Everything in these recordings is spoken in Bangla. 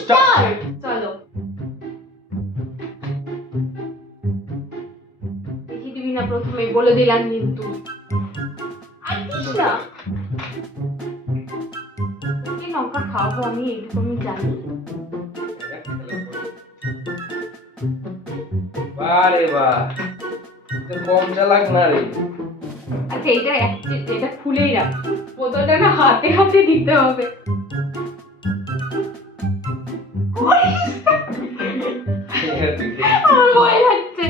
স্টার্ট। চলো দেখি তুমি না প্রথমে বলে দিলাম কিন্তু আচ্ছা কি লঙ্কা খাবো আমি এইটুকু আমি জানি। বারে বাহ কম চালাক না রে। আচ্ছা এটা খুলেই রাখ, বোতলটা না হাতে হাতে দিতে হবে। আমার ভয় লাগছে।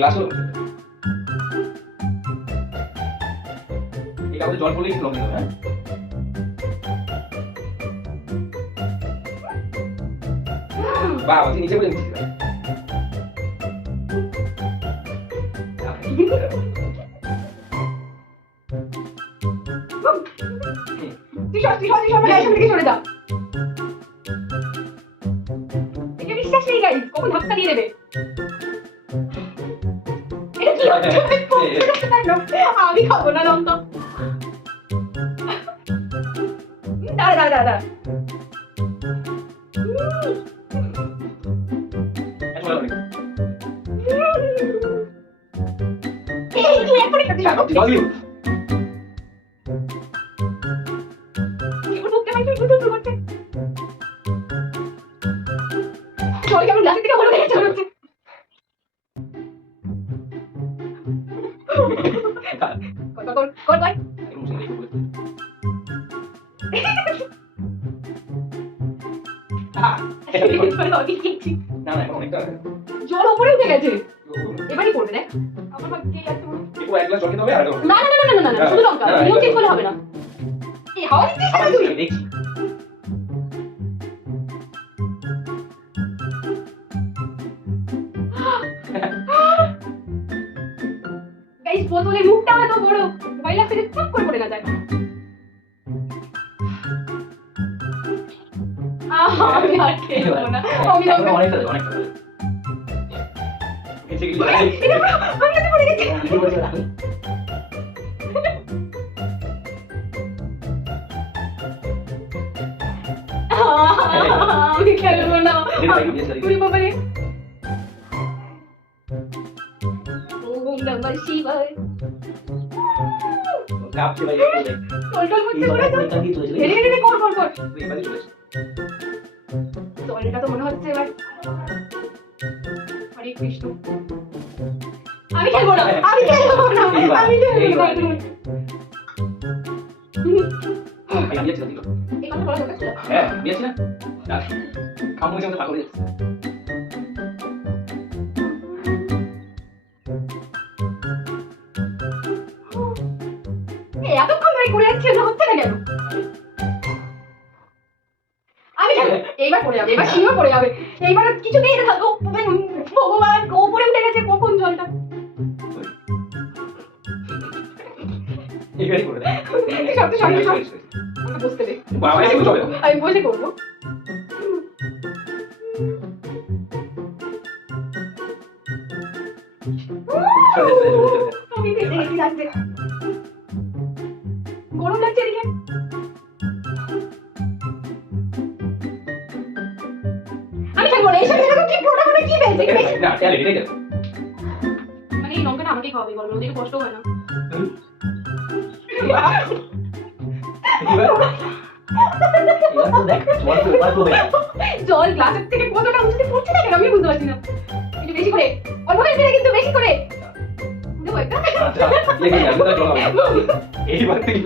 গ্লাস হলো এটা জল পড়লেই লং হবে। হ্যাঁ বাহ ওই নিচে বলে দিচ্ছি সরে দাও। এটা বিশ্বাস নেই গাইস, কখন ধাক্কা দিয়ে দেবে। এটা কি হচ্ছে? আমি খাবো না লঙ্কা। দাঁড়া কেমন গ্লাসের থেকে বলে গেছে হচ্ছে। জল উপরে উঠে গেছে, এবারই পড়বে দেখ। আমার ভাগ্যে আছে না না না না না শুধু লঙ্কা নিয়ম চেঞ্জ করলে হবে না। এই হাওয়া দিচ্ছিস না তুই? দেখছি গাইস বোতলের মুখটা এত বড়, ভয় লাগছে যে চাপ করে পড়ে না যায়। আমি আর খেলবো না, আমি লঙ্কা অনেক অনেক এসে গেলি আমি তো পড়ে গেছি। আমি খেলবো না। ওরে বাবা রে। ওম নমঃ শিবায়। কাপছে ভাই টলটল করতে করে তো ধীরে কর এবারে চলে এসে জলটা তো মনে হচ্ছে এবার। হরে কৃষ্ণ। আমি খেলবো না, আমি খেলবো না, আমি খেলবো না। এই দিয়েছিল দিল এই কথা বলা দরকার ছিল। হ্যাঁ দিয়েছি না খামু যেমন পাগল হয়ে যাচ্ছে। এতক্ষণ ধরে করে যাচ্ছি না, হচ্ছে না কেন? আমি খেলবো, এইবার পড়ে যাবে, এবার সিংহ পড়ে যাবে, এইবার কিছুতেই এটা থাকো। ভগবান ওপরে উঠে গেছে কখন জলটা। এইবারই করে দে আমাকে বসতে দে, বাবা এসে চলে আমি বসে করবো। আমি পেটে গেছি লাগছে, গরম লাগছে এদিকে। আমি খেলবো না, এইসব এরকম কি প্রোগ্রাম কি বেঁচে না চলে রেডি গেল মানে এই লঙ্কাটা আমাকেই খাওয়াবে, গরম ওদের কষ্ট হয় না। জল গ্লাসের থেকে কতটা উঁচুতে পড়ছে না কেন আমি বুঝতে পারছি না। একটু বেশি করে, অল্প বেশি না কিন্তু বেশি করে দেবো একটা। এইবার থেকে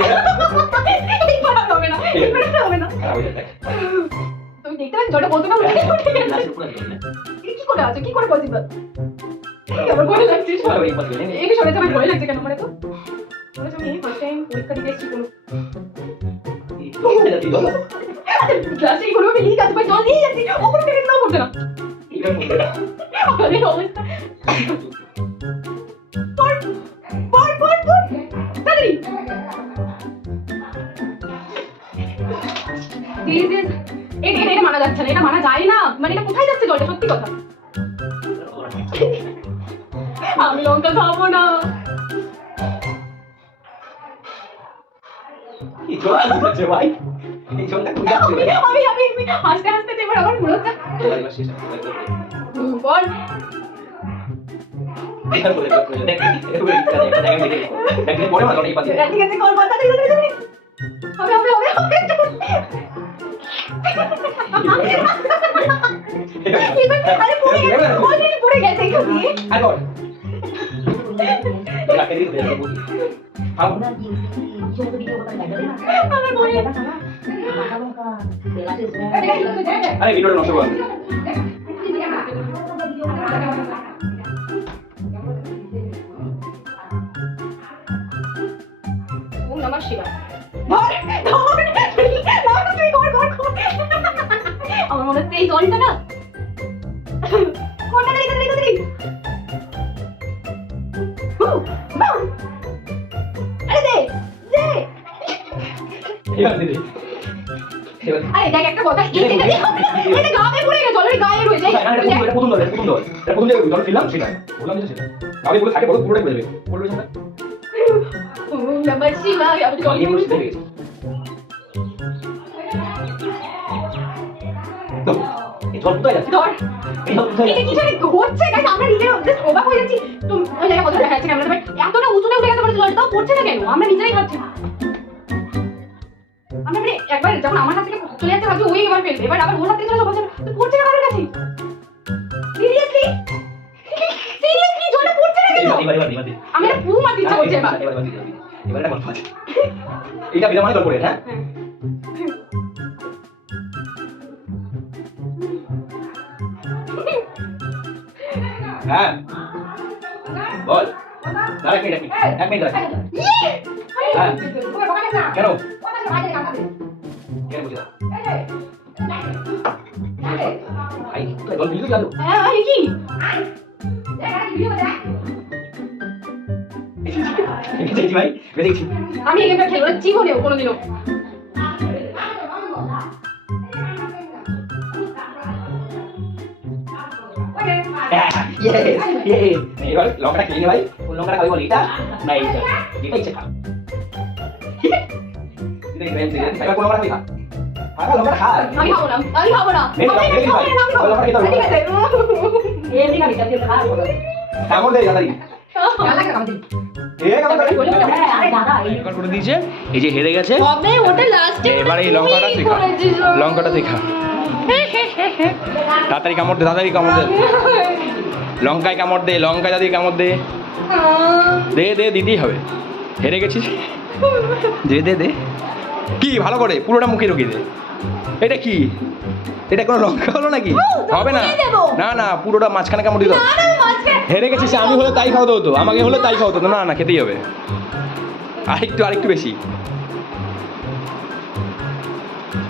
এইবার হবে না, এইবার হবে না। তুমি দেখতে পাচ্ছ জলটা কতটা উঠে গেছে। কি করে আছে, কি করে পসিবল? আমার ভয় লাগছে, একটু সরে যাবে, ভয় লাগছে কেন আমার তো? আমি ফার্স্ট টাইম পরীক্ষা দিতে এসেছি কোনো ক্লাসে কোনো আমি লিক আছে, জল দিয়ে যাচ্ছি, ওপরে থেকে নাও পড়ছে না। তাড়াতাড়ি এটা মানা যাচ্ছে না, এটা মানা যায় না। মানে এটা কোথায় যাচ্ছে জলটা, সত্যি কথা। আমি লঙ্কা খাবো না। ভাই এই ঝোলটা খুলে যাচ্ছে আমি হাসতে হাসতে তো এবার আমার মুড়োটা এবার শেষ বল দেখা বলে দেখ এগুলো ইচ্ছা দেখ দেখ দেখ পরে মানে এই পাশে ঠিক আছে কল কথা দিই হবে আরে পুরো গেছে কেউ দিয়ে আর বল রাখে দিই বুঝি আমার মনে আরে ভিডিওটা নষ্ট করো ওম নমঃ শিবায় আমার মনে হচ্ছে এই জলটা না কোনটা দেখি আরে দে এবার দিদি আরে দেখ একটা কথা এটা গাবে পড়ে গেছে অলরেডি গায়ে রয়েছে এটা প্রথম দল জল ফিরলাম সেটা বললাম যে সেটা আমি বলে থাকে বলো পুরোটাই বলে দেবে বলবে সেটা ওম নমঃ শিবায় আমি জল এই মুশকিল হয়ে গেছে তো এই জল কোথায় যাচ্ছে ধর এটা কি জানি হচ্ছে গাইস আমরা নিজে জাস্ট অবাক হয়ে যাচ্ছি তো ওই জায়গা কত দেখা যাচ্ছে ক্যামেরা ভাই এতটা উঁচুতে উঠে গেছে মানে জলটাও পড়ছে না কেন আমরা নিজেরাই ভাবছি আমরা মানে একবার যখন আমার হাত থেকে চলে যাচ্ছে ভাবছি ওই এবার ফেলবে এবার আবার ওর হাত থেকে চলে যাচ্ছে তো পড়ছে না আমার কাছে সিরিয়াসলি জলটা পড়ছে না কেন এবার আমি না পু মারতে ইচ্ছে করছে এবার এবার এটা গল্প আছে এইটা বিনা মানে গল্প রে হ্যাঁ হ্যাঁ বল দাঁড়া কে রাখি এক মিনিট রাখি হ্যাঁ কেন কেন বুঝলা ভাই তুই গল্প লিখে গেল হ্যাঁ কি দেখছি ভাই দেখছি আমি এই গেমটা খেলবো না জীবনেও কোনোদিনও এবার লঙ্কাটা খেয়ে নে ভাই কোন লঙ্কাটা খাবি বল এটা না এইটা এটা ইচ্ছে খা এবার কোন লঙ্কা খাবি খা লঙ্কা খা আমি খাবো না ঠিক আছে কামড় দে দাদাই করে দিয়েছে এই যে হেরে গেছে তবে ওটা লাস্টে এবার এই লঙ্কাটা দেখা লঙ্কাটা দেখা তাড়াতাড়ি কামড় দে লঙ্কায় কামড় দে লঙ্কা যদি কামড় দে দে দিতেই হবে হেরে গেছিস দে কি ভালো করে পুরোটা মুখে ঢুকিয়ে দে এটা কি এটা কোনো লঙ্কা হলো নাকি হবে না না পুরোটা মাঝখানে কামড় দিতে হবে হেরে গেছিস আমি হলে তাই খাওয়াতে হতো আমাকে হলে তাই খাওয়াতে হতো না খেতেই হবে আরেকটু বেশি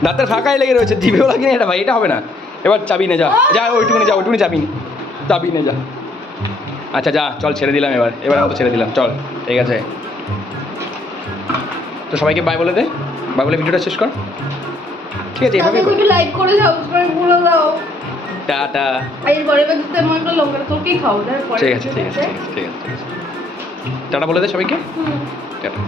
দাঁতের ফাঁকাই লেগে রয়েছে জিভেও লাগে না এটা ভাই এটা হবে না এবার চাবি নে যা ওইটুকুনি চাবি নে যা আচ্ছা যা চল ছেড়ে দিলাম এবার আমি তো ছেড়ে দিলাম চল ঠিক আছে তো সবাইকে বাই বলে ভিডিওটা শেষ কর ঠিক আছে এভাবে লাইক করে সাবস্ক্রাইব করে দাও টাটা আইয়ের পরের বার দিতে মনে করলো লঙ্কাটা তোকেই খাও ঠিক আছে টাটা বলে দে সবাইকে টাটা